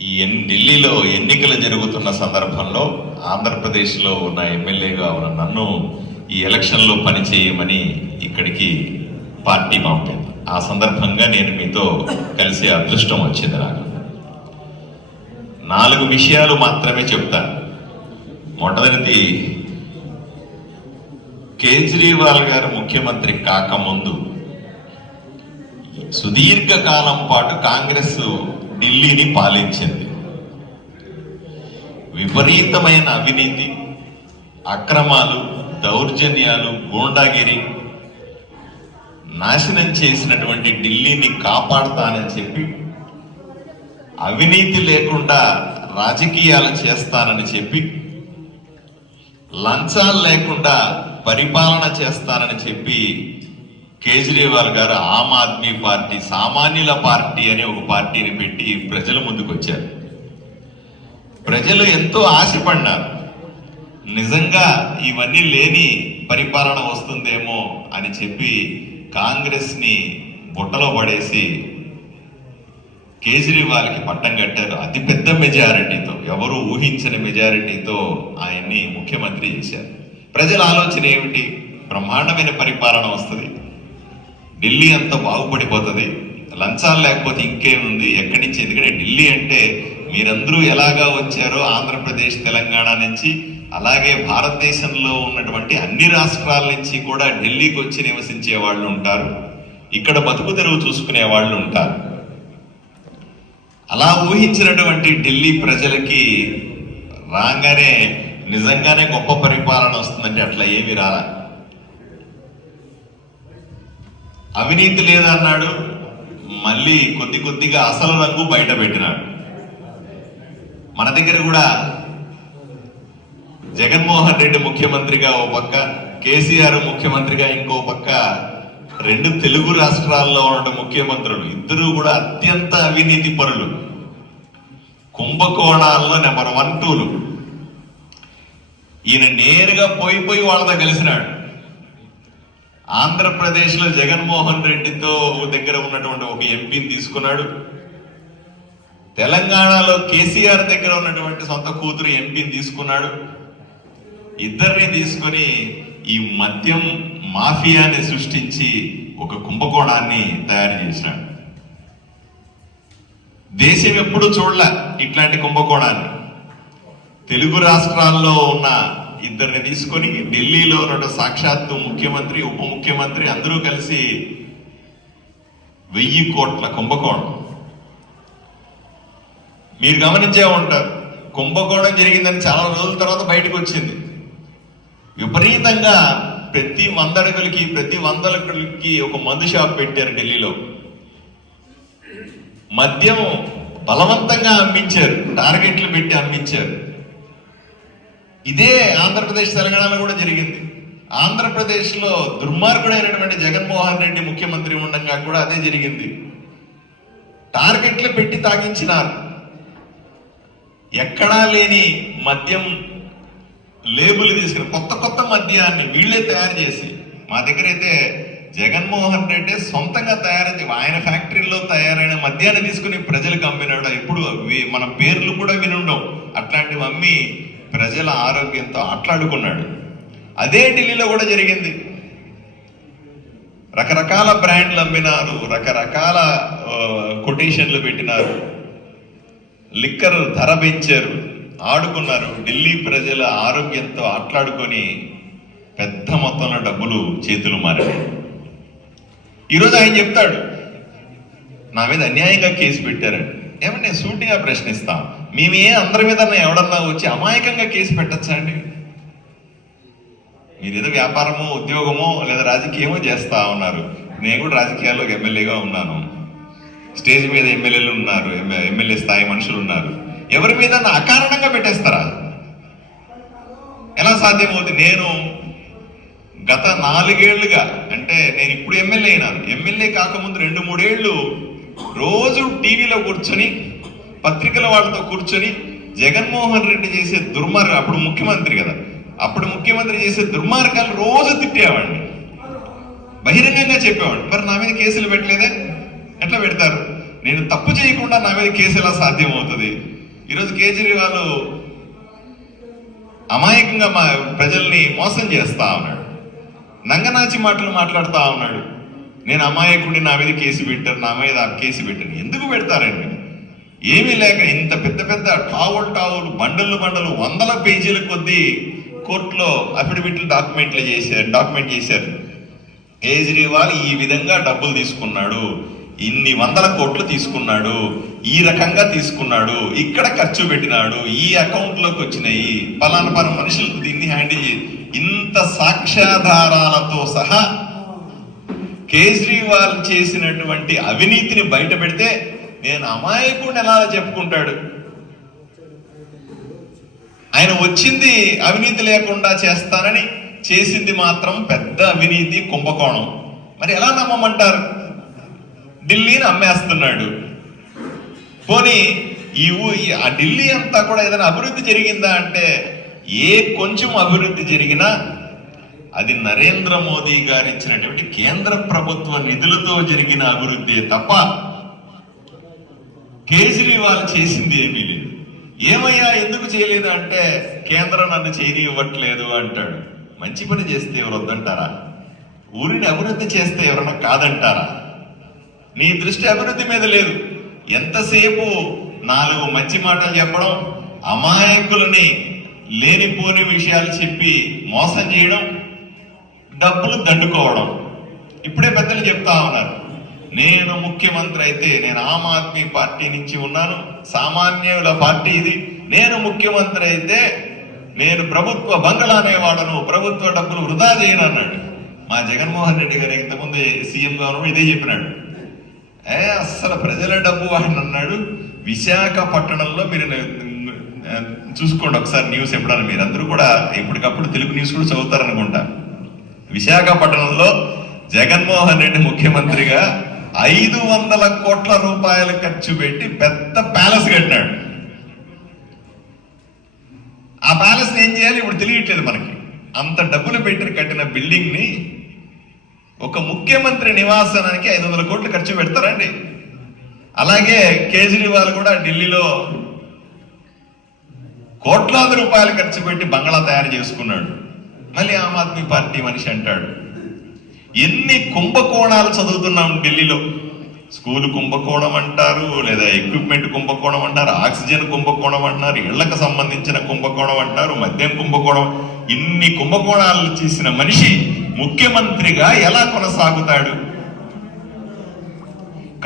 ఢిల్లీలో ఎన్నికలు జరుగుతున్న సందర్భంలో ఆంధ్రప్రదేశ్లో ఉన్న ఎమ్మెల్యేగా ఉన్న నన్ను ఈ ఎలక్షన్లో పనిచేయమని ఇక్కడికి పార్టీ పంపింది. ఆ సందర్భంగా నేను మీతో కలిసే అదృష్టం వచ్చింది. నాకు 4 విషయాలు మాత్రమే చెప్తాను. మొదటిది, కేజ్రీవాల్ గారు ముఖ్యమంత్రి కాకముందు సుదీర్ఘకాలం పాటు కాంగ్రెస్ ఢిల్లీని పాలించింది. విపరీతమైన అవినీతి, అక్రమాలు, దౌర్జన్యాలు, గూండాగిరి నాశనం చేసినటువంటి ఢిల్లీని కాపాడుతానని చెప్పి, అవినీతి లేకుండా రాజకీయాలు చేస్తానని చెప్పి, లంచాలు లేకుండా పరిపాలన చేస్తానని చెప్పి కేజ్రీవాల్ గారు ఆమ్ ఆద్మీ పార్టీ, సామాన్యుల పార్టీ అనే ఒక పార్టీని పెట్టి ప్రజల ముందుకు వచ్చారు. ప్రజలు ఎంతో ఆశపడ్డారు. నిజంగా ఇవన్నీ లేని పరిపాలన వస్తుందేమో అని చెప్పి కాంగ్రెస్ ని బుట్టలో పడేసి కేజ్రీవాల్కి పట్టం కట్టారు. అతిపెద్ద మెజారిటీతో, ఎవరు ఊహించని మెజారిటీతో ఆయన్ని ముఖ్యమంత్రి చేశారు. ప్రజల ఆలోచన ఏమిటి? బ్రహ్మాండమైన పరిపాలన వస్తుంది, ఢిల్లీ అంతా బాగుపడిపోతుంది, లంచాలు లేకపోతే ఇంకేముంది, ఎక్కడి నుంచి? ఎందుకంటే ఢిల్లీ అంటే మీరందరూ ఎలాగా వచ్చారో ఆంధ్రప్రదేశ్, తెలంగాణ నుంచి, అలాగే భారతదేశంలో ఉన్నటువంటి అన్ని రాష్ట్రాల నుంచి కూడా ఢిల్లీకి వచ్చి నివసించే వాళ్ళు ఉంటారు, ఇక్కడ బతుకు తెరువు చూసుకునే వాళ్ళు ఉంటారు. అలా ఊహించినటువంటి ఢిల్లీ ప్రజలకి రాగానే నిజంగానే గొప్ప పరిపాలన వస్తుందంటే అట్లా ఏమి రాలా. అవినీతి లేదన్నాడు, మళ్ళీ కొద్ది కొద్దిగా అసలు రంగు బయట పెట్టినాడు. మన దగ్గర కూడా జగన్మోహన్ రెడ్డి ముఖ్యమంత్రిగా ఓ పక్క, కేసీఆర్ ముఖ్యమంత్రిగా ఇంకో పక్క, 2 తెలుగు రాష్ట్రాల్లో ఉన్న ముఖ్యమంత్రులు ఇద్దరు కూడా అత్యంత అవినీతి పరులు, కుంభకోణాల్లో నెంబర్ 1, 2లు. ఈయన నేరుగా పోయి వాళ్ళతో కలిసినాడు. ఆంధ్రప్రదేశ్లో జగన్మోహన్ రెడ్డితో దగ్గర ఉన్నటువంటి ఒక ఎంపీని తీసుకున్నాడు. తెలంగాణలో కేసీఆర్ దగ్గర ఉన్నటువంటి సొంత కూతురు ఎంపీని తీసుకున్నాడు. ఇద్దరిని తీసుకొని ఈ మద్యం మాఫియాని సృష్టించి ఒక కుంభకోణాన్ని తయారు చేసినాడు. దేశం ఎప్పుడూ చూడలే ఇట్లాంటి కుంభకోణాన్ని. తెలుగు రాష్ట్రాల్లో ఉన్న ఇద్దరిని తీసుకొని ఢిల్లీలో ఉన్న సాక్షాత్తు ముఖ్యమంత్రి, ఉప ముఖ్యమంత్రి అందరూ కలిసి 1000 కోట్ల కుంభకోణం. మీరు గమనించే ఉంటారు, కుంభకోణం జరిగిందని చాలా రోజుల తర్వాత బయటకు వచ్చింది. విపరీతంగా ప్రతి 100 అడుగులకి, ప్రతి 100 అడుగులకి ఒక మందు షాప్ పెట్టారు ఢిల్లీలో. మద్యం బలవంతంగా అమ్మించారు, టార్గెట్లు పెట్టి అమ్మించారు. ఇదే ఆంధ్రప్రదేశ్, తెలంగాణలో కూడా జరిగింది. ఆంధ్రప్రదేశ్లో దుర్మార్గుడైనటువంటి జగన్మోహన్ రెడ్డి ముఖ్యమంత్రి ఉండగా కూడా అదే జరిగింది. టార్గెట్లు పెట్టి తాగించినారు. ఎక్కడా లేని మద్యం లేబుల్ తీసుకుని కొత్త మద్యాన్ని వీళ్ళే తయారు చేసి, మా దగ్గర అయితే జగన్మోహన్ రెడ్డి సొంతంగా తయారు, ఆయన ఫ్యాక్టరీలో తయారైన మద్యాన్ని తీసుకుని ప్రజలకు అమ్మినాడు. ఎప్పుడు మన పేర్లు కూడా వినుండవు. అట్లాంటివి అమ్మి ప్రజల ఆరోగ్యంతో ఆట్లాడుకున్నాడు. అదే ఢిల్లీలో కూడా జరిగింది. రకరకాల బ్రాండ్లు అమ్మినారు, రకరకాల కొటేషన్లు పెట్టినారు, లిక్కర్ ధర పెంచారు, ఆడుకున్నారు. ఢిల్లీ ప్రజల ఆరోగ్యంతో ఆట్లాడుకొని పెద్ద మొత్తంలో డబ్బులు చేతులు మారాయి. ఈరోజు ఆయన చెప్తాడు, నా మీద అన్యాయంగా కేసు పెట్టారండి. ఏమన్నా నేను సూటిగా ప్రశ్నిస్తాం, మేమే అందరి మీద ఎవడన్నా వచ్చి అమాయకంగా కేసు పెట్టచ్చా అండి? మీరేదో వ్యాపారమో, ఉద్యోగమో లేదా రాజకీయమో చేస్తా ఉన్నారు. నేను కూడా రాజకీయాల్లో ఎమ్మెల్యేగా ఉన్నాను, స్టేజ్ మీద ఎమ్మెల్యేలు ఉన్నారు, ఎమ్మెల్యే స్థాయి మనుషులు ఉన్నారు. ఎవరి మీద అకారణంగా పెట్టేస్తారా? ఎలా సాధ్యమవుతుంది? నేను గత 4 ఏళ్లుగా, అంటే నేను ఇప్పుడు ఎమ్మెల్యే అయినాను, ఎమ్మెల్యే కాకముందు 2-3 ఏళ్ళు రోజు టీవీలో కూర్చొని, పత్రికల వాళ్ళతో కూర్చొని జగన్మోహన్ రెడ్డి చేసే అప్పుడు ముఖ్యమంత్రి కదా, అప్పుడు ముఖ్యమంత్రి చేసే దుర్మార్గాలు రోజు తిట్టేవాడిని, బహిరంగంగా చెప్పేవాడు. మరి నా మీద కేసులు పెట్టలేదే? ఎట్లా పెడతారు? నేను తప్పు చేయకుండా నా మీద కేసు ఎలా సాధ్యం అవుతుంది? ఈరోజు కేజ్రీవాల్ అమాయకంగా మా ప్రజల్ని మోసం చేస్తా ఉన్నాడు, నంగనాచి మాటలు మాట్లాడుతూ ఉన్నాడు. నేను అమాయకుడిని, నా మీద కేసు పెట్టారు, నా మీద కేసు పెట్టారు. ఎందుకు పెడతారండి? ఏమీ లేక ఇంత పెద్ద పెద్ద టావులు బండలు వందల పేజీల కొద్దీ కోర్టులో అఫిడవిట్లు డాక్యుమెంట్ చేశారు. కేజ్రీవాల్ ఈ విధంగా డబ్బులు తీసుకున్నాడు, ఇన్ని వందల కోట్లు తీసుకున్నాడు, ఈ రకంగా తీసుకున్నాడు, ఇక్కడ ఖర్చు పెట్టినాడు, ఈ అకౌంట్లోకి వచ్చినాయి, పలానా మనుషులకు దీన్ని హ్యాండిల్ చేసి ఇంత సాక్ష్యాధారాలతో సహా కేజ్రీవాల్ చేసినటువంటి అవినీతిని బయట పెడితే నేను అమాయకుడిని ఎలా చెప్పుకుంటాడు? ఆయన వచ్చింది అవినీతి లేకుండా చేస్తానని, చేసింది మాత్రం పెద్ద అవినీతి కుంభకోణం. మరి ఎలా నమ్మమంటారు? ఢిల్లీని అమ్మేస్తున్నాడు. పోనీ ఆ ఢిల్లీ అంతా కూడా ఏదైనా అభివృద్ధి జరిగిందా అంటే ఏ కొంచెం అభివృద్ధి జరిగినా అది నరేంద్ర మోదీ గారు ఇచ్చినటువంటి కేంద్ర ప్రభుత్వ నిధులతో జరిగిన అభివృద్ధి తప్ప కేజ్రీవాల్ చేసింది ఏమీ లేదు. ఏమయ్యా ఎందుకు చేయలేదు అంటే కేంద్రం నన్ను చేయనివ్వట్లేదు అంటాడు. మంచి పని చేస్తే ఎవరు వద్దంటారా? ఊరిని అభివృద్ధి చేస్తే ఎవరన్నా కాదంటారా? నీ దృష్టి అభివృద్ధి మీద లేదు. ఎంతసేపు 4 మంచి మాటలు చెప్పడం, అమాయకులని లేనిపోని విషయాలు చెప్పి మోసం చేయడం, డబ్బులు దండుకోవడం. ఇప్పుడే పెద్దలు చెప్తా ఉన్నారు, నేను ముఖ్యమంత్రి అయితే, నేను ఆమ్ ఆద్మీ పార్టీ నుంచి ఉన్నాను, సామాన్యుల పార్టీ ఇది, నేను ముఖ్యమంత్రి అయితే నేను ప్రభుత్వ బంగళానే వాడను, ప్రభుత్వ డబ్బులు వృధా చేయను అన్నాడు. మా జగన్మోహన్ రెడ్డి గారు ఇంతకుముందు సీఎంగా ఉన్నప్పుడు ఇదే చెప్పినాడు. అస్సలు ప్రజల డబ్బు వాడిని అన్నాడు. విశాఖపట్నంలో మీరు చూసుకోండి ఒకసారి న్యూస్, ఎప్పుడన్నా మీరు అందరూ కూడా ఎప్పటికప్పుడు తెలుగు న్యూస్ కూడా చదువుతారనుకుంటా. విశాఖపట్నంలో జగన్మోహన్ రెడ్డి ముఖ్యమంత్రిగా 500 కోట్ల రూపాయలు ఖర్చు పెట్టి పెద్ద ప్యాలెస్ కట్టినాడు. ఆ ప్యాలెస్ ఏం చేయాలి ఇప్పుడు తెలియట్లేదు మనకి. అంత డబ్బులు పెట్టి కట్టిన బిల్డింగ్ ని ఒక ముఖ్యమంత్రి నివాసానికి 500 కోట్లు ఖర్చు పెడతారండి. అలాగే కేజ్రీవాల్ కూడా ఢిల్లీలో కోట్లాది రూపాయలు ఖర్చు పెట్టి బంగ్లా తయారు చేసుకున్నాడు. మళ్ళీ ఆమ్ ఆద్మీ పార్టీ మనిషి అంటాడు. ఎన్ని కుంభకోణాలు చదువుతున్నాం ఢిల్లీలో. స్కూల్ కుంభకోణం అంటారు, లేదా ఎక్విప్మెంట్ కుంభకోణం అంటారు, ఆక్సిజన్ కుంభకోణం అంటారు, ఇళ్లకు సంబంధించిన కుంభకోణం అంటారు, మద్యం కుంభకోణం. ఇన్ని కుంభకోణాలు చేసిన మనిషి ముఖ్యమంత్రిగా ఎలా కొనసాగుతాడు?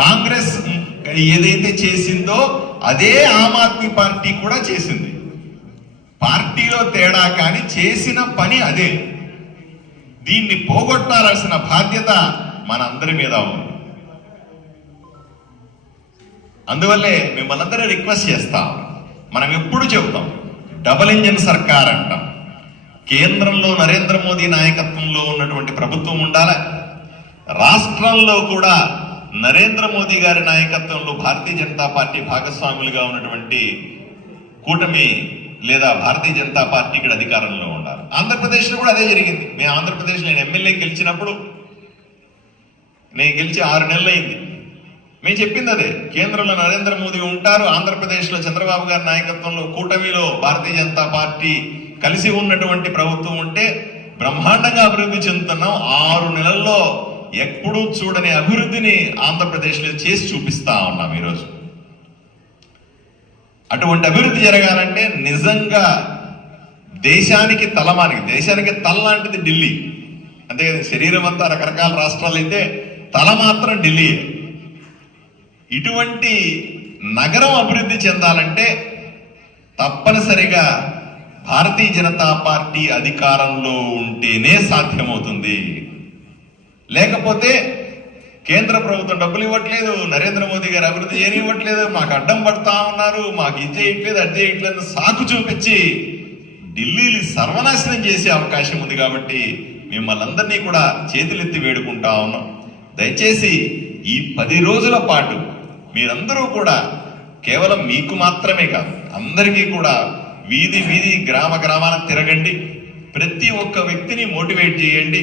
కాంగ్రెస్ ఏదైతే చేసిందో అదే ఆమ్ ఆద్మీ పార్టీ కూడా చేసింది. పార్టీలో తేడా కానీ చేసిన పని అదే. దీన్ని పోగొట్టాల్సిన బాధ్యత మనందరి మీద ఉంది. అందువల్లే మిమ్మల్ని అందరూ రిక్వెస్ట్ చేస్తాం. మనం ఎప్పుడు చెబుతాం డబుల్ ఇంజిన్ సర్కార్ అంటాం. కేంద్రంలో నరేంద్ర మోదీ నాయకత్వంలో ఉన్నటువంటి ప్రభుత్వం ఉండాలి, రాష్ట్రంలో కూడా నరేంద్ర మోదీ గారి నాయకత్వంలో భారతీయ జనతా పార్టీ భాగస్వాములుగా ఉన్నటువంటి కూటమి లేదా భారతీయ జనతా పార్టీ ఇక్కడ అధికారంలో ఉండాలి. ఆంధ్రప్రదేశ్లో కూడా అదే జరిగింది. మేము ఆంధ్రప్రదేశ్లో నేను ఎమ్మెల్యే గెలిచినప్పుడు, నేను గెలిచి 6 నెలలు అయింది. మేము చెప్పింది అదే, కేంద్రంలో నరేంద్ర మోదీ ఉంటారు, ఆంధ్రప్రదేశ్లో చంద్రబాబు గారి నాయకత్వంలో కూటమిలో భారతీయ జనతా పార్టీ కలిసి ఉన్నటువంటి ప్రభుత్వం ఉంటే బ్రహ్మాండంగా అభివృద్ధి చెందుతున్నాం. 6 నెలల్లో ఎప్పుడూ చూడని అభివృద్ధిని ఆంధ్రప్రదేశ్లో చేసి చూపిస్తా ఉన్నాం. ఈరోజు అటువంటి అభివృద్ధి జరగాలంటే నిజంగా దేశానికి తల లాంటిది ఢిల్లీ. అంతేకాదు శరీరం అంతా రకరకాల రాష్ట్రాలు అయితే తల మాత్రం ఢిల్లీ. ఇటువంటి నగరం అభివృద్ధి చెందాలంటే తప్పనిసరిగా భారతీయ జనతా పార్టీ అధికారంలో ఉంటేనే సాధ్యమవుతుంది. లేకపోతే కేంద్ర ప్రభుత్వం డబ్బులు ఇవ్వట్లేదు, నరేంద్ర మోదీ గారు అభివృద్ధి చేయనివ్వట్లేదు, మాకు అడ్డం పడతా ఉన్నారు, మాకు ఇది చేయట్లేదు అది చేయట్లేదు సాకు చూపించి ఢిల్లీని సర్వనాశనం చేసే అవకాశం ఉంది. కాబట్టి మిమ్మల్ని అందరినీ కూడా చేతులెత్తి వేడుకుంటా ఉన్నాం. దయచేసి ఈ 10 రోజుల పాటు మీరందరూ కూడా కేవలం మీకు మాత్రమే కాదు అందరికీ కూడా వీధి వీధి గ్రామాన తిరగండి, ప్రతి ఒక్క వ్యక్తిని మోటివేట్ చేయండి.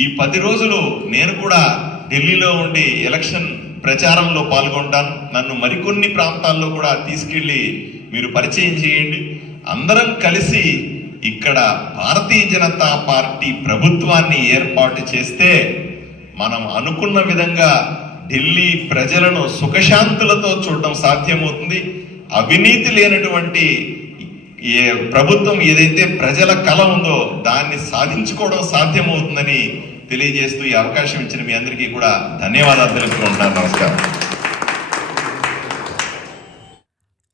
ఈ 10 రోజులు నేను కూడా ఢిల్లీలో ఉండి ఎలక్షన్ ప్రచారంలో పాల్గొంటాను. నన్ను మరికొన్ని ప్రాంతాల్లో కూడా తీసుకెళ్ళి మీరు పరిచయం చేయండి. అందరం కలిసి ఇక్కడ భారతీయ జనతా పార్టీ ప్రభుత్వాన్ని ఏర్పాటు చేస్తే మనం అనుకున్న విధంగా ఢిల్లీ ప్రజలను సుఖశాంతులతో చూడడం సాధ్యమవుతుంది. అవినీతి లేనటువంటి ప్రభుత్వం ఏదైతే ప్రజల కల ఉందో దాన్ని సాధించుకోవడం సాధ్యమవుతుందని తెలియజేస్తూ ఈ అవకాశం ఇచ్చిన మీ అందరికీ కూడా ధన్యవాదాలు తెలుపుకుంటున్నాను. నమస్కారం.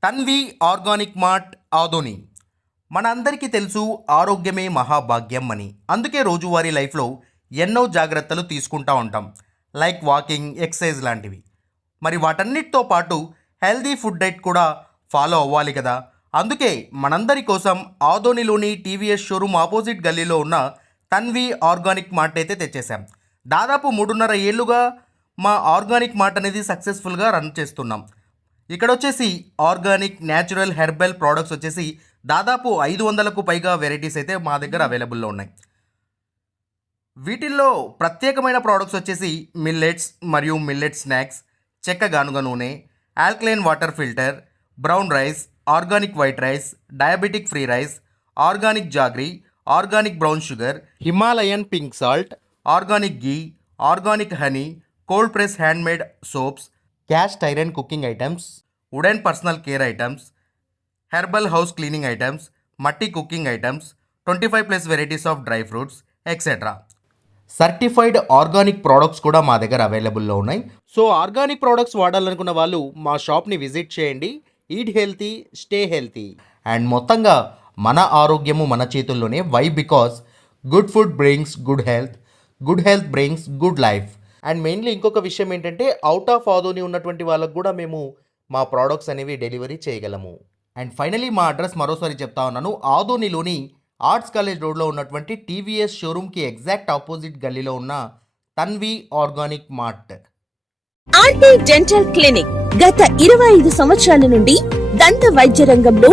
Tanvi organic mart Adoni. మనందరికీ తెలుసు ఆరోగ్యమే మహాభాగ్యం అని. అందుకే రోజువారీ లైఫ్లో ఎన్నో జాగ్రత్తలు తీసుకుంటూ ఉంటాం, లైక్ వాకింగ్, ఎక్సర్సైజ్ లాంటివి. మరి వాటన్నిటితో పాటు హెల్దీ ఫుడ్ డైట్ కూడా ఫాలో అవ్వాలి కదా. అందుకే మనందరి కోసం ఆదోనిలోని టీవీఎస్ షోరూమ్ ఆపోజిట్ గల్లీలో ఉన్న తన్వి ఆర్గానిక్ మార్ట్ అయితే తెచ్చేసాం. దాదాపు 3.5 ఏళ్ళుగా మా ఆర్గానిక్ మార్ట్ అనేది సక్సెస్ఫుల్గా రన్ చేస్తున్నాం. ఇక్కడ వచ్చేసి ఆర్గానిక్, న్యాచురల్, హెర్బల్ ప్రోడక్ట్స్ వచ్చేసి దాదాపు 500కు పైగా వెరైటీస్ అయితే మా దగ్గర అవైలబుల్లో ఉన్నాయి. వీటిల్లో ప్రత్యేకమైన ప్రోడక్ట్స్ వచ్చేసి మిల్లెట్స్ మరియు మిల్లెట్ స్నాక్స్, చెక్క గానుగ నూనె, alkaline water filter, brown rice, organic white rice, diabetic free rice, organic jaggery, organic brown sugar, Himalayan pink salt, organic ghee, organic honey, cold press handmade soaps, cast iron cooking items, wooden personal care items, herbal house cleaning items, మట్టి cooking items, 25+ varieties of dry fruits etcetera. Certified organic products కూడా మా దగ్గర అవైలబుల్లో ఉన్నాయి. So organic products వాడాలనుకున్న వాళ్ళు మా షాప్ని visit చేయండి. Eat healthy, stay healthy. And మొత్తంగా మన ఆరోగ్యము మన చేతుల్లోనే. Why? Because good food brings good health, good health brings good life. And mainly ఇంకొక విషయం ఏంటంటే అవుట్ ఆఫ్ ఆదోని ఉన్నటువంటి వాళ్ళకు కూడా మేము మా ప్రోడక్ట్స్ అనేవి డెలివరీ చేయగలము. అండ్ ఫైనలీ మా అడ్రస్ మరోసారి చెప్తా ఉన్నాను. ఆదోనిలోని ఆర్ట్స్ కాలేజ్ రోడ్లో ఉన్నటువంటి టీవీఎస్ షోరూమ్కి ఎగ్జాక్ట్ ఆపోజిట్ గల్లీలో ఉన్న Tanvi organic mart. RK dental clinic గత 25 సంవత్సరాల నుండి దంత వైద్య రంగంలో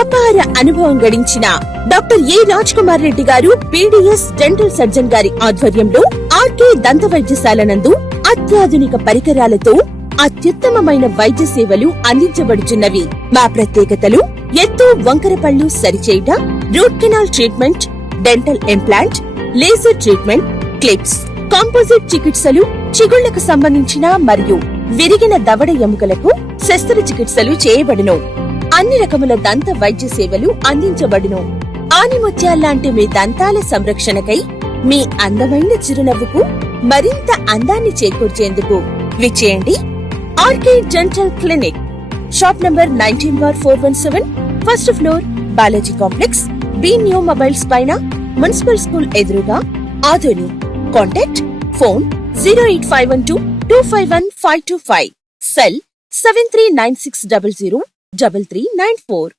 అపార అనుభవం గడించిన డాక్టర్ ఏ రాజ్ కుమార్ రెడ్డి గారు పీడీఎస్ డెంటల్ సర్జన్ గారి ఆధ్వర్యంలో ఆర్కే దంత వైద్యశాల నందు అత్యాధునిక పరికరాలతో అత్యుత్తమమైన వైద్య సేవలు అందించబడుచున్నవి. మా ప్రత్యేకతలు: ఎత్తు వంకర పళ్ళు సరిచేయుట, root canal treatment, dental implant, laser treatment, clips, composite చికిత్సలు, చిగుళ్లకు సంబంధించిన మరియు విరిగిన దవడ ఎముకలకు శస్త్రచికిత్సలు చేయబడును. అన్ని రకముల దంత వైద్య సేవలు అందించబడును. ఆనిముత్యాల్లాంటి మీ దంతాల సంరక్షణకై మీ అందమైన చిరునవ్వుకు మరింత అందాన్ని చేకూర్చేందుకు విచ్చేయండి RK dental clinic. Shop number 19/417, first floor, Balaji complex, B new mobiles పైన, మున్సిపల్ స్కూల్ ఎదురుగా, ఆదోని. Contact phone 08512251525, cell 7396003394.